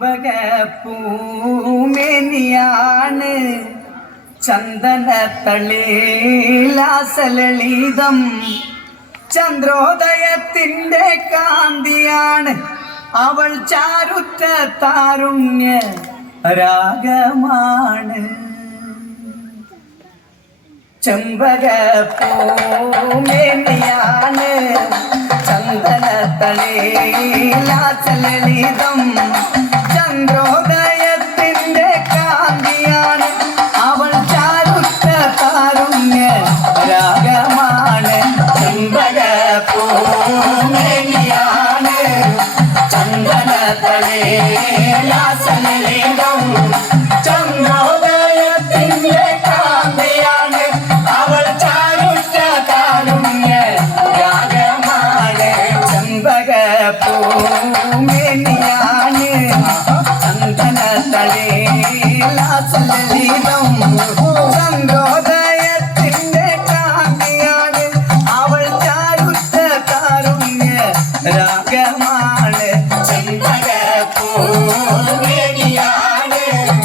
ചെമ്പകപ്പൂമേനിയാണ് ചന്ദനത്തളിലാസലളിതം ചന്ദ്രോദയത്തിൻ്റെ കാന്തിയാണ് അവൾ ചാരുറ്റ താരുണ്യ രാഗമാണ്. ചെമ്പകപ്പൂമേനിയാണ് ചന്ദനത്തളിലാസലളിതം ചന്ദ്രോദയത്തിൻ്റെ കാന്തിയാണ് അവൾ ചാരുറ്റ താരുണ്യ രാഗമാണ്. ചെമ്പകപ്പൂമേനിയാണ് ചന്ദനത്തളിലാസലളിതം ചന്ദ്രോദയത്തിൻ്റെ കാന്തിയാണ് അവൾ ചാരുറ്റ താരുണ്യ രാഗമാണ്. ചെമ്പകപ്പൂമേനിയാണ് ചന്ദനത്തളിലാസലളിതം ചന്ദ്രോദയത്തിൻ്റെ കാന്തിയാണ് അവൾ ചാരുറ്റ താരുണ്യ രാഗമാണ്. ചെമ്പകപ്പൂമേനിയാണ്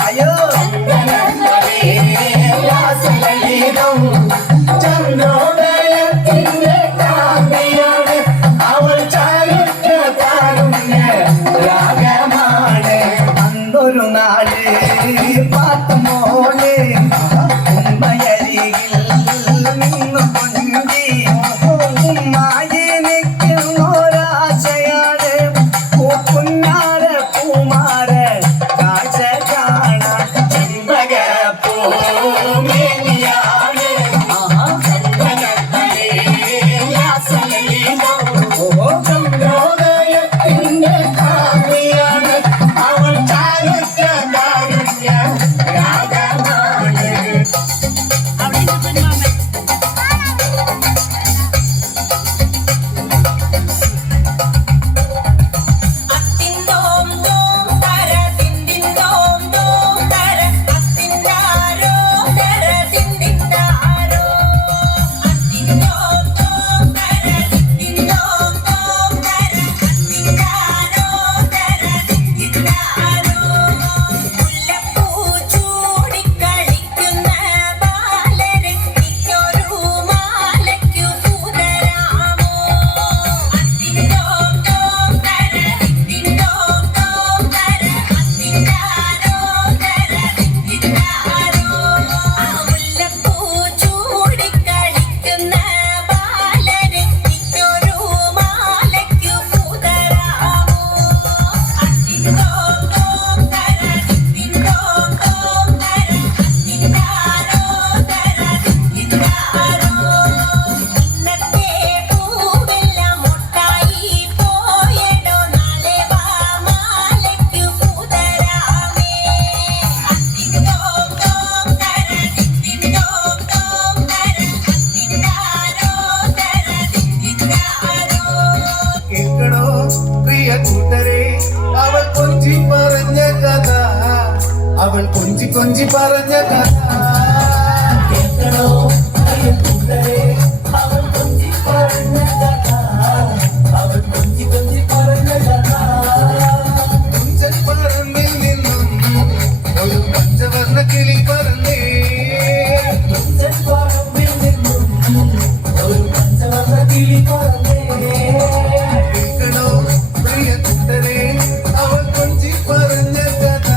അയ്യോ ചന്ദനത്തളിലാസലളിതം ചന്ദ്രോദയത്തിൻ്റെ കാന്തിയാണ് അവൾ ചാരുറ്റ താരുണ്യ രാഗമാണ്. അന്നൊരു നാട് പാത്തുമോള് ഉമ്മയരികിൽ നിന്നു കൊഞ്ചി ഉമ്മായി നിൽക്കുന്നൊരാശയാണ് പൂക്കുഞ്ഞാറ പൂമാര കാഴ്ച കാണാൻ. ചെമ്പകപ്പൂമേനിയാണ് ചന്ദനത്തളിലാസലളിതം ചന്ദ്രോദയത്തിൻ്റെ കാന്തിയാണ് അവൾ ചാരുറ്റ താരുണ്യ രാഗമാണ്. അവൾ കൊഞ്ചി കൊഞ്ചി പറഞ്ഞ കഥ കേൾക്കണോ പ്രിയ കൂട്ടരെ? അവൾ കൊഞ്ചി പറഞ്ഞ കഥ അവൾ കൊഞ്ചി കൊഞ്ചി പറഞ്ഞ കഥ. കുഞ്ചൻ പറമ്പിൽ നിന്നും ഒരു പച്ചവർണ്ണ കിളി പറന്നേ. കുഞ്ചൻ പറമ്പിൽ നിന്നും ഒരു പച്ചവർണ്ണ കിളി പറന്നേ. കേൾക്കണോ പ്രിയ കൂട്ടരെ? അവൾ കൊഞ്ചി പറഞ്ഞ കഥ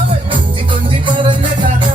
അവൾ കൊഞ്ചി കൊഞ്ചി പറഞ്ഞ കഥ.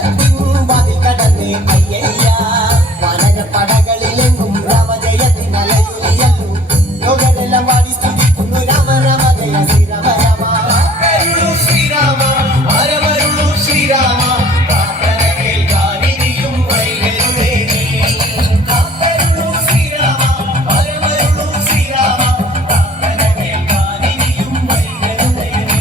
കാലത്തിൻ മതിൽ കടന്ന് അയ്യയ്യ വാനരപ്പടകളിലെങ്ങും രാമജയത്തിനലയുലിയല്ലു ലോകരെല്ലാം വാടി സ്തുതിക്കുന്നു രാമ രാമ ജയ ശ്രീരാമ രാമ ശ്രീരാമ വരമരുളു ശ്രീരാമ പ്രാർത്ഥന കേൾക്കാനിനിയും വൈകരുതേ നീ. കാത്തരുളു ശ്രീരാമ വരമരുളു ശ്രീരാമ പ്രാർത്ഥന കേൾക്കാനിനിയും വൈകരുതേ നീ.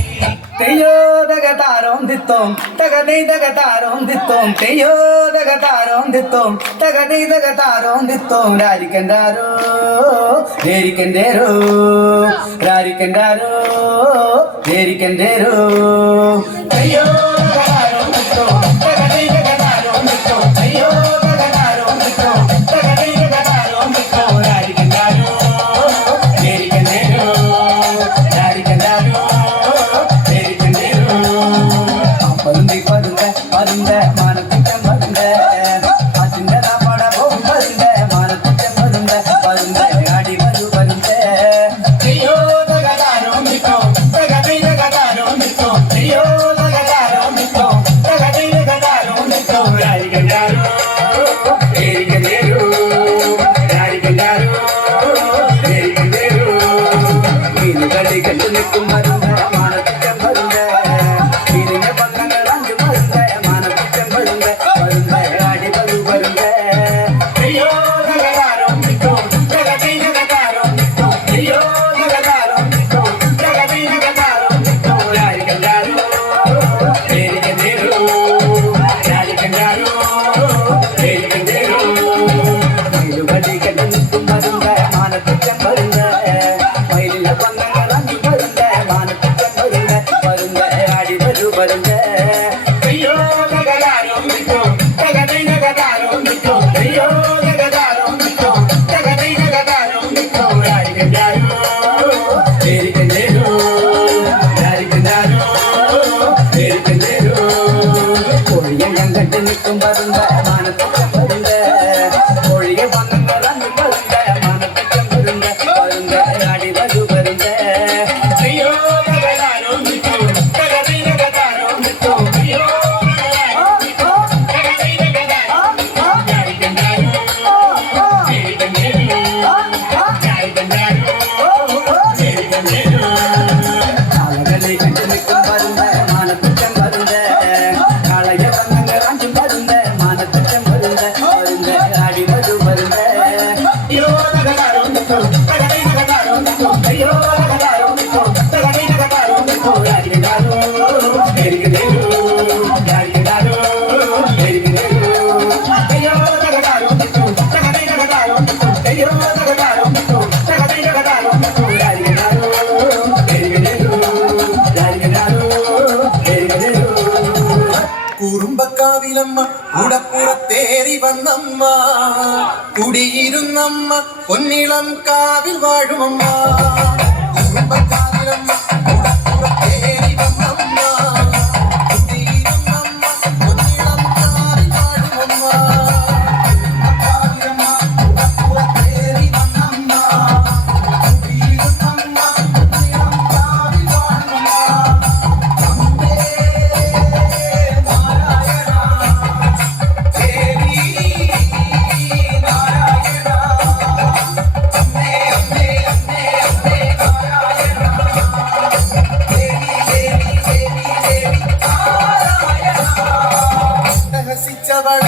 തെയ്യോ തകതാരോം ദിത്തോം തകതൈ തകതാരോം ദിത്തോം തെയ്യോ തകതാരോം ദിത്തോം തകതൈ തകതാരോം ദിത്തോം രാരിക്കൻഡാരോ ദേരിക്കൻഡേരോ രാരിക്കൻഡാരോ ദേരിക്കൻഡേരോ തെയ്യോ തകതാരോം ദിത്തോം തകതൈ തകതാരോം ദിത്തോം തെയ്യോ തകതാരോം ദിത്തോം തകതൈ തകതാരോം ദിത്തോം രാരിക്കൻഡാരോ ദേരിക്കൻഡേരോ രാരിക്കൻഡാരോ பருந்தை பருந்த பருந்த மானத்திட்டம் பருந்த அதிண்ட பட போகும் பருந்த மானத்திட்டம் பருந்த பருந்த ஆடி வரு பருந்த ஐயோ தகதாரோம் நிற்கும் தகதை தகதாரோம் நிற்கும் ஐயோ தகதாரோம் நிற்கும் தகதை தகதாரோம் நிற்கும் ராரிகண்டாரோ ஏரிகண்டேரோ ராரிகண்டாரோ ஏரிகண்டேரோ மீன் கடி கண்டு நிற்கும் பருந்த மானத்திட்டம் பருந்த வருந்த ஐயோ தகதாரோம் நிற்கும் தகதை தகதாரோம் நிற்கும் ஐயோ தகதாரோம் நிற்கும் தகதை தகதாரோம் நிற்கும் ராரிகண்டாரோ ஏரிகண்டேரோ ராரிகண்டாரோ ஏரிகண்டேரோ கோழியங்கட்டு நிற்கும் பருந்த மானத்திட்டம் பருந்த கோழிய பந்தங்கள் அங்கு பருந்த மானத்திட்டம் பருந்த பருந்த ஆடி வரு பருந்த ஐயோ தகதாரோம் நிற்கும் കുറുമ്പക്കാവിലമ്മ കൂടപ്പുറത്തേറി വന്നമ്മ കുടിയിരുന്നമ്മ പൊന്നിളം കാവിൽ വാഴുമമ്മ കുറുമ്പക്കാവിലമ്മ കൂടപ്പുറത്തേറി വന്നമ്മ കുടിയിരുന്നമ്മ പൊന്നിളം കാവിൽ വാഴുമമ്മ കുറുമ്പക്കാവിലമ്മ കൂടപ്പുറത്തേറി വന്നമ്മ കുടിയിരുന്നമ്മ പൊന്നിളം കാവിൽ വാഴുമമ്മ രഹസിച്ചവൾ